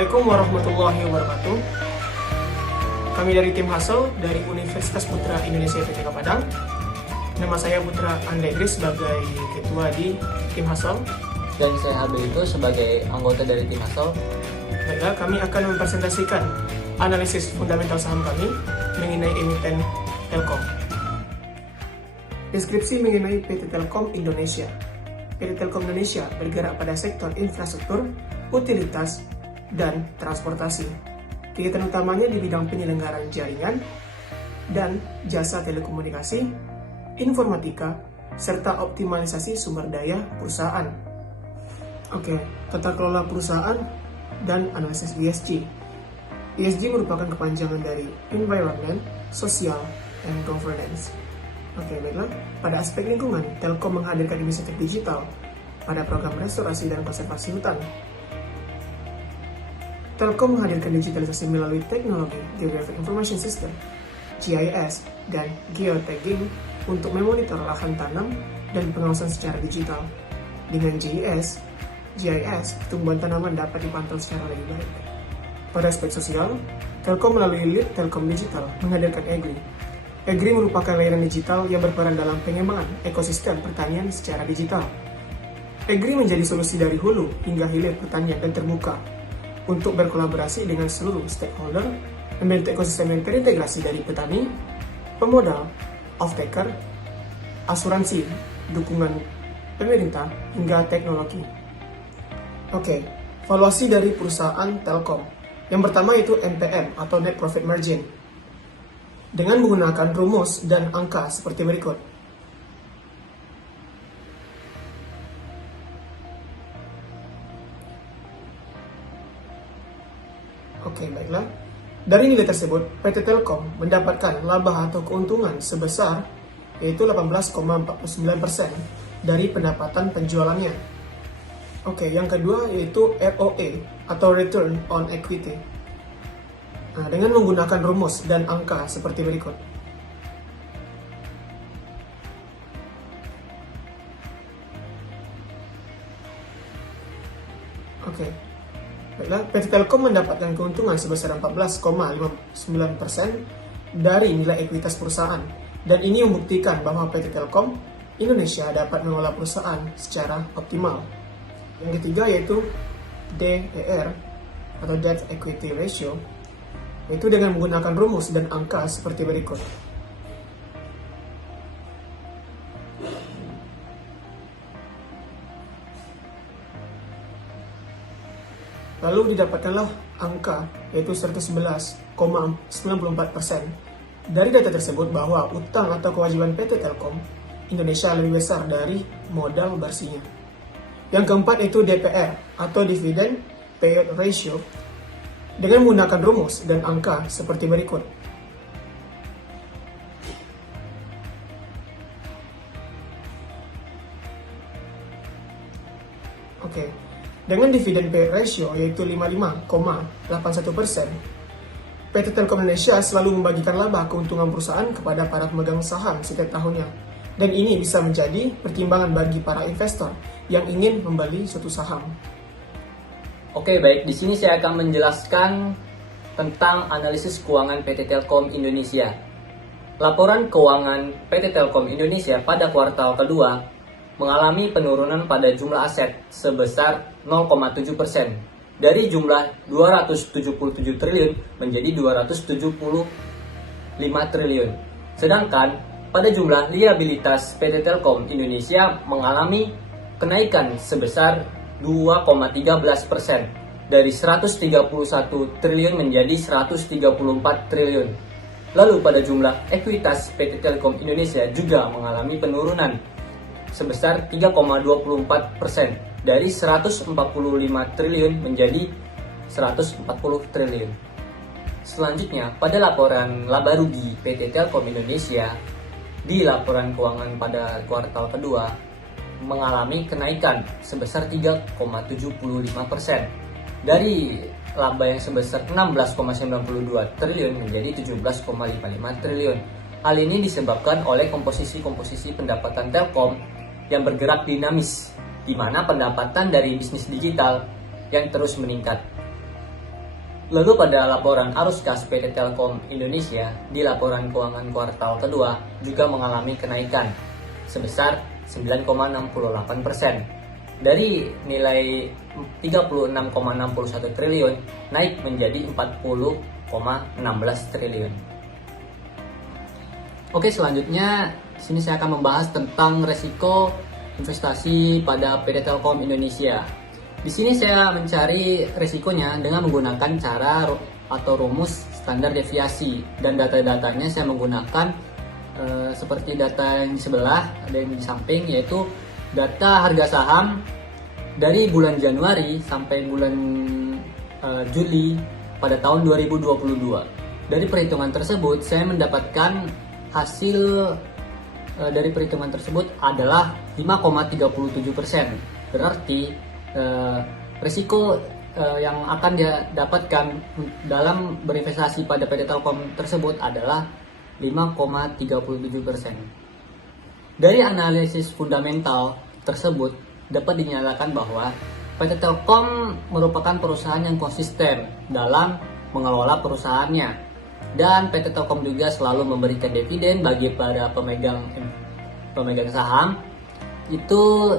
Assalamualaikum warahmatullahi wabarakatuh. Kami dari tim Hustle dari Universitas Putra Indonesia IPTK Padang. Nama saya Putra Andegris sebagai ketua di tim Hustle. Dan saya Abel sebagai anggota dari tim Hustle. Baiklah, kami akan mempresentasikan analisis fundamental saham kami mengenai emiten Telkom. Deskripsi mengenai PT Telkom Indonesia. PT Telkom Indonesia bergerak pada sektor infrastruktur, utilitas, dan transportasi. Kegiatan utamanya di bidang penyelenggaraan jaringan dan jasa telekomunikasi, informatika, serta optimalisasi sumber daya perusahaan. Tata kelola perusahaan dan analisis ESG. ESG merupakan kepanjangan dari Environment, Social, and Governance. Baiklah. Pada aspek lingkungan, Telkom menghadirkan inisiatif digital pada program restorasi dan konservasi hutan. Telkom menghadirkan digitalisasi melalui teknologi Geographic Information System, GIS, dan geotagging untuk memonitor lahan tanam dan pengawasan secara digital. Dengan GIS, pertumbuhan tanaman dapat dipantau secara lebih baik. Pada aspek sosial, Telkom melalui Lead Telkom Digital menghadirkan EGRI. EGRI merupakan layanan digital yang berperan dalam pengembangan ekosistem pertanian secara digital. EGRI menjadi solusi dari hulu hingga hilir pertanian dan terbuka untuk berkolaborasi dengan seluruh stakeholder, membentuk ekosistem yang terintegrasi dari petani, pemodal, off-taker, asuransi, dukungan pemerintah, hingga teknologi. Valuasi dari perusahaan Telkom. Yang pertama yaitu NPM atau Net Profit Margin. Dengan menggunakan rumus dan angka seperti berikut. Baiklah. Dari nilai tersebut, PT Telkom mendapatkan laba atau keuntungan sebesar yaitu 18,49% dari pendapatan penjualannya. Yang kedua yaitu ROE atau Return on Equity. Dengan menggunakan rumus dan angka seperti berikut. Baiklah, PT Telkom mendapatkan keuntungan sebesar 14,59% dari nilai ekuitas perusahaan. Dan ini membuktikan bahwa PT Telkom Indonesia dapat mengelola perusahaan secara optimal. Yang ketiga yaitu DER atau Debt Equity Ratio, yaitu dengan menggunakan rumus dan angka seperti berikut. Lalu didapatkanlah angka yaitu 111,94%. Dari data tersebut bahwa utang atau kewajiban PT Telkom Indonesia lebih besar dari modal bersihnya. Yang keempat yaitu DPR atau Dividend Payout Ratio dengan menggunakan rumus dan angka seperti berikut. Dengan dividend payout ratio yaitu 55,81%, PT Telkom Indonesia selalu membagikan laba keuntungan perusahaan kepada para pemegang saham setiap tahunnya. Dan ini bisa menjadi pertimbangan bagi para investor yang ingin membeli suatu saham. Baik, di sini saya akan menjelaskan tentang analisis keuangan PT Telkom Indonesia. Laporan keuangan PT Telkom Indonesia pada kuartal kedua mengalami penurunan pada jumlah aset sebesar 0,7% dari jumlah 277 triliun menjadi 275 triliun. Sedangkan pada jumlah liabilitas PT Telkom Indonesia mengalami kenaikan sebesar 2,13% dari 131 triliun menjadi 134 triliun. Lalu pada jumlah ekuitas PT Telkom Indonesia juga mengalami penurunan sebesar 3,24% dari 145 triliun menjadi 140 triliun. Selanjutnya, pada laporan laba rugi PT Telkom Indonesia di laporan keuangan pada kuartal kedua mengalami kenaikan sebesar 3,75% dari laba yang sebesar 16,92 triliun menjadi 17,55 triliun. Hal ini disebabkan oleh komposisi pendapatan Telkom yang bergerak dinamis, di mana pendapatan dari bisnis digital yang terus meningkat. Lalu pada laporan arus kas PT Telkom Indonesia di laporan keuangan kuartal kedua juga mengalami kenaikan sebesar 9,68%. Dari nilai 36,61 triliun naik menjadi 40,16 triliun. Oke, selanjutnya sini saya akan membahas tentang resiko investasi pada PT Telkom Indonesia. Di sini saya mencari resikonya dengan menggunakan cara atau rumus standar deviasi, dan data-datanya saya menggunakan seperti data yang di sebelah, ada yang di samping, yaitu data harga saham dari bulan Januari sampai bulan Juli pada tahun 2022. Dari perhitungan tersebut saya mendapatkan hasil dari perhitungan tersebut adalah 5,37%. Berarti risiko yang akan dia dapatkan dalam berinvestasi pada PT Telkom tersebut adalah 5,37%. Dari analisis fundamental tersebut dapat dinyatakan bahwa PT Telkom merupakan perusahaan yang konsisten dalam mengelola perusahaannya, dan PT Telkom juga selalu memberikan dividen bagi para pemegang saham. Itu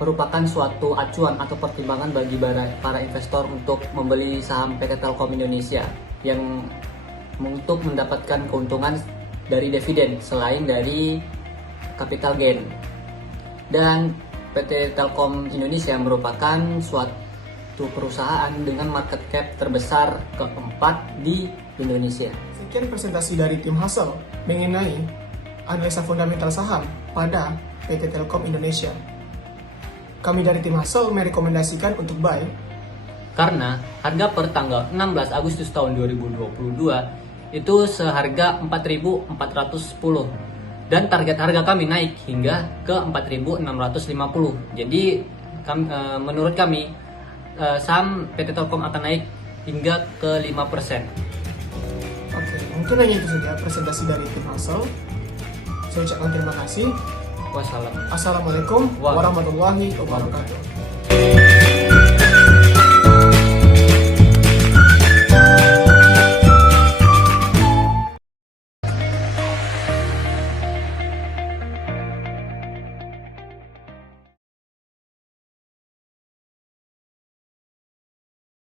merupakan suatu acuan atau pertimbangan bagi para investor untuk membeli saham PT Telkom Indonesia yang untuk mendapatkan keuntungan dari dividen selain dari capital gain. Dan PT Telkom Indonesia merupakan suatu perusahaan dengan market cap terbesar keempat di Indonesia. Sekian presentasi dari tim Hustle mengenai analisa fundamental saham pada PT Telkom Indonesia. Kami dari tim Hustle merekomendasikan untuk buy karena harga per tanggal 16 Agustus tahun 2022 itu seharga 4.410, dan target harga kami naik hingga ke 4.650. Jadi menurut kami saham PT Telkom akan naik hingga ke 5%. Oke, mungkin hanya itu saja presentasi dari tim Hustle. Saya ucapkan terima kasih. Wassalam. Assalamualaikum warahmatullahi wabarakatuh.